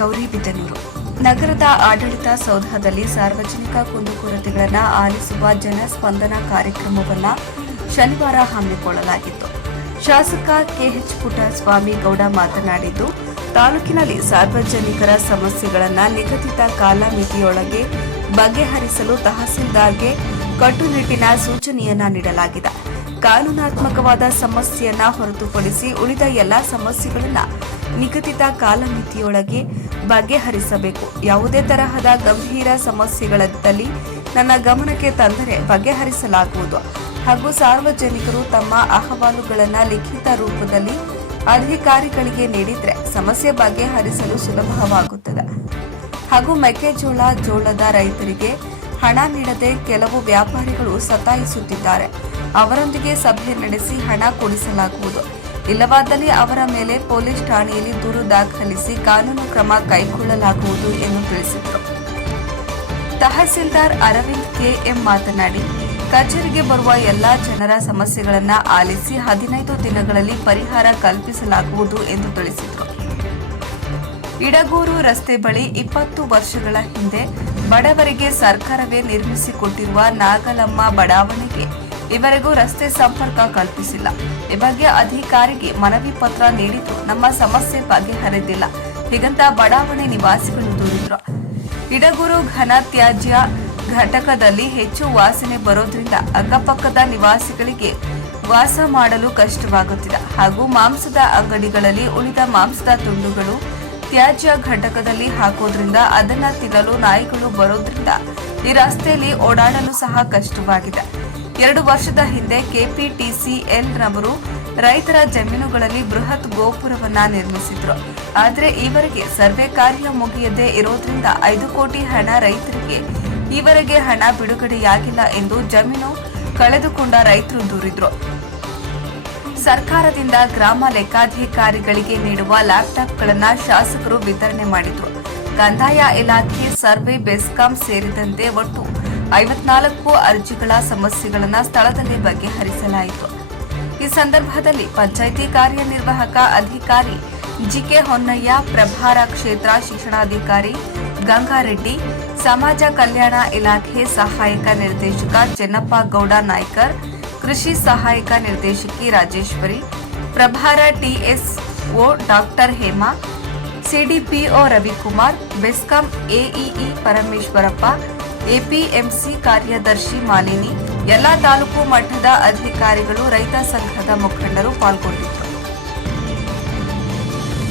ಗೌರಿಬಿದನೂರು ನಗರದ ಆಡಳಿತ ಸೌಧದಲ್ಲಿ ಸಾರ್ವಜನಿಕ ಕುಂದುಕೊರತೆಗಳನ್ನು ಆಲಿಸುವ ಜನಸ್ಪಂದನ ಕಾರ್ಯಕ್ರಮವನ್ನು ಶನಿವಾರ ಹಮ್ಮಿಕೊಳ್ಳಲಾಗಿತ್ತು. ಶಾಸಕ ಕೆಎಚ್ ಪುಟ್ಟಸ್ವಾಮಿ ಗೌಡ ಮಾತನಾಡಿದ್ದು, ತಾಲೂಕಿನಲ್ಲಿ ಸಾರ್ವಜನಿಕರ ಸಮಸ್ಯೆಗಳನ್ನು ನಿಗದಿತ ಕಾಲಮಿತಿಯೊಳಗೆ ಬಗೆಹರಿಸಲು ತಹಸೀಲ್ದಾರ್ಗೆ ಕಟ್ಟುನಿಟ್ಟಿನ ಸೂಚನೆಯನ್ನ ನೀಡಲಾಗಿದೆ. ಕಾನೂನಾತ್ಮಕವಾದ ಸಮಸ್ಯೆಯನ್ನ ಹೊರತುಪಡಿಸಿ ಉಳಿದ ಎಲ್ಲಾ ಸಮಸ್ಯೆಗಳನ್ನ ನಿಗದಿತ ಕಾಲಮಿತಿಯೊಳಗೆ ಬಗೆಹರಿಸಬೇಕು. ಯಾವುದೇ ತರಹದ ಗಂಭೀರ ಸಮಸ್ಯೆಗಳಿದ್ದಲ್ಲಿ ನನ್ನ ಗಮನಕ್ಕೆ ತಂದರೆ ಬಗೆಹರಿಸಲಾಗುವುದು. ಹಾಗೂ ಸಾರ್ವಜನಿಕರು ತಮ್ಮ ಅಹವಾಲುಗಳನ್ನು ಲಿಖಿತ ರೂಪದಲ್ಲಿ ಅಧಿಕಾರಿಗಳಿಗೆ ನೀಡಿದರೆ ಸಮಸ್ಯೆ ಬಗೆಹರಿಸಲು ಸುಲಭವಾಗುತ್ತದೆ. ಹಾಗೂ ಮೆಕ್ಕೆಜೋಳ ಜೋಳದ ರೈತರಿಗೆ ಹಣ ನೀಡದೆ ಕೆಲವು ವ್ಯಾಪಾರಿಗಳು ಸತಾಯಿಸುತ್ತಿದ್ದಾರೆ. ಅವರೊಂದಿಗೆ ಸಭೆ ನಡೆಸಿ ಹಣ ಕೊಡಿಸಲಾಗುವುದು. ಇಲ್ಲವಾದಲ್ಲಿ ಅವರ ಮೇಲೆ ಪೊಲೀಸ್ ಠಾಣೆಯಲ್ಲಿ ದೂರು ದಾಖಲಿಸಿ ಕಾನೂನು ಕ್ರಮ ಕೈಗೊಳ್ಳಲಾಗುವುದು ಎಂದು ತಿಳಿಸಿದರು. ತಹಸೀಲ್ದಾರ್ ಅರವಿಂದ್ ಕೆಎಂ ಮಾತನಾಡಿ, ಕಚೇರಿಗೆ ಬರುವ ಎಲ್ಲಾ ಜನರ ಸಮಸ್ಯೆಗಳನ್ನು ಆಲಿಸಿ ಹದಿನೈದು ದಿನಗಳಲ್ಲಿ ಪರಿಹಾರ ಕಲ್ಪಿಸಲಾಗುವುದು ಎಂದು ತಿಳಿಸಿದರು. ಇಡಗೂರು ರಸ್ತೆ ಬಳಿ ಇಪ್ಪತ್ತು ವರ್ಷಗಳ ಹಿಂದೆ ಬಡವರಿಗೆ ಸರ್ಕಾರವೇ ನಿರ್ಮಿಸಿಕೊಟ್ಟಿರುವ ನಾಗಲಮ್ಮ ಬಡಾವಣೆಗೆ ಇವರೆಗೂ ರಸ್ತೆ ಸಂಪರ್ಕ ಕಲ್ಪಿಸಿಲ್ಲ. ಈ ಬಗ್ಗೆ ಅಧಿಕಾರಿಗೆ ಮನವಿ ಪತ್ರ ನೀಡಿದ್ದು ನಮ್ಮ ಸಮಸ್ಯೆ ಬಗೆಹರಿದಿಲ್ಲ. ಹೀಗಂತ ಬಡಾವಣೆ ನಿವಾಸಿಗಳು ದೂರಿದ್ರು. ಇಡಗೂರು ಘನ ತ್ಯಾಜ್ಯ ಘಟಕದಲ್ಲಿ ಹೆಚ್ಚು ವಾಸನೆ ಬರೋದ್ರಿಂದ ಅಕ್ಕಪಕ್ಕದ ನಿವಾಸಿಗಳಿಗೆ ವಾಸ ಮಾಡಲು ಕಷ್ಟವಾಗುತ್ತಿದೆ. ಹಾಗೂ ಮಾಂಸದ ಅಂಗಡಿಗಳಲ್ಲಿ ಉಳಿದ ಮಾಂಸದ ತುಂಡುಗಳು ತ್ಯಾಜ್ಯ ಘಟಕದಲ್ಲಿ ಹಾಕೋದ್ರಿಂದ ಅದನ್ನ ತಿನ್ನಲು ನಾಯಿಗಳು ಬರೋದ್ರಿಂದ ಈ ರಸ್ತೆಯಲ್ಲಿ ಓಡಾಡಲು ಸಹ ಕಷ್ಟವಾಗಿದೆ. ಎರಡು ವರ್ಷದ ಹಿಂದೆ ಕೆಪಿಟಿಸಿಎಲ್ ನವರು ರೈತರ ಜಮೀನುಗಳಲ್ಲಿ ಬೃಹತ್ ಗೋಪುರವನ್ನ ನಿರ್ಮಿಸಿದ್ರು. ಆದರೆ ಈವರೆಗೆ ಸರ್ವೆ ಕಾರ್ಯ ಮುಗಿಯದೇ ಇರೋದ್ರಿಂದ ಐದು ಕೋಟಿ ಹಣ ರೈತರಿಗೆ ಈವರೆಗೆ ಹಣ ಬಿಡುಗಡೆಯಾಗಿಲ್ಲ ಎಂದು ಜಮೀನು ಕಳೆದುಕೊಂಡ ರೈತರು ದೂರಿದ್ರು. ಸರ್ಕಾರದಿಂದ ಗ್ರಾಮ ಲೆಕ್ಕಾಧಿಕಾರಿಗಳಿಗೆ ನೀಡುವ ಲ್ಯಾಪ್ಟಾಪ್ಗಳನ್ನು ಶಾಸಕರು ವಿತರಣೆ ಮಾಡಿದ್ರು. ಕಂದಾಯ ಇಲಾಖೆ ಸರ್ವೆ ಬೆಸ್ಕಾಂ ಸೇರಿದಂತೆ ಒಟ್ಟು ಐವತ್ನಾಲ್ಕು ಅರ್ಜಿಗಳ ಸಮಸ್ಯೆಗಳನ್ನು ಸ್ಥಳದಲ್ಲಿ ಬಗೆಹರಿಸಲಾಯಿತು. ಈ ಸಂದರ್ಭದಲ್ಲಿ ಪಂಚಾಯಿತಿ ಕಾರ್ಯನಿರ್ವಾಹಕ ಅಧಿಕಾರಿ ಜಿಕೆ ಹೊನ್ನಯ್ಯ, ಪ್ರಭಾರ ಕ್ಷೇತ್ರ ಶಿಕ್ಷಣಾಧಿಕಾರಿ ಗಂಗಾರೆಡ್ಡಿ, ಸಮಾಜ ಕಲ್ಯಾಣ ಇಲಾಖೆ ಸಹಾಯಕ ನಿರ್ದೇಶಕ ಚೆನ್ನಪ್ಪ ಗೌಡ ನಾಯ್ಕರ್, ಕೃಷಿ ಸಹಾಯಕ ನಿರ್ದೇಶಕಿ ರಾಜೇಶ್ವರಿ, ಪ್ರಭಾರ TSO doctor Hema CDPO Ravikumar, BESCOM AEE Parameshwarappa, APMC ಕಾರ್ಯದರ್ಶಿ ಮಾಲಿನಿ, ಎಲ್ಲಾ ತಾಲೂಕು ಮಟ್ಟದ ಅಧಿಕಾರಿಗಳು, ರೈತ ಸಂಘದ ಮುಖಂಡರು ಪಾಲ್ಗೊಂಡಿದ್ದರು.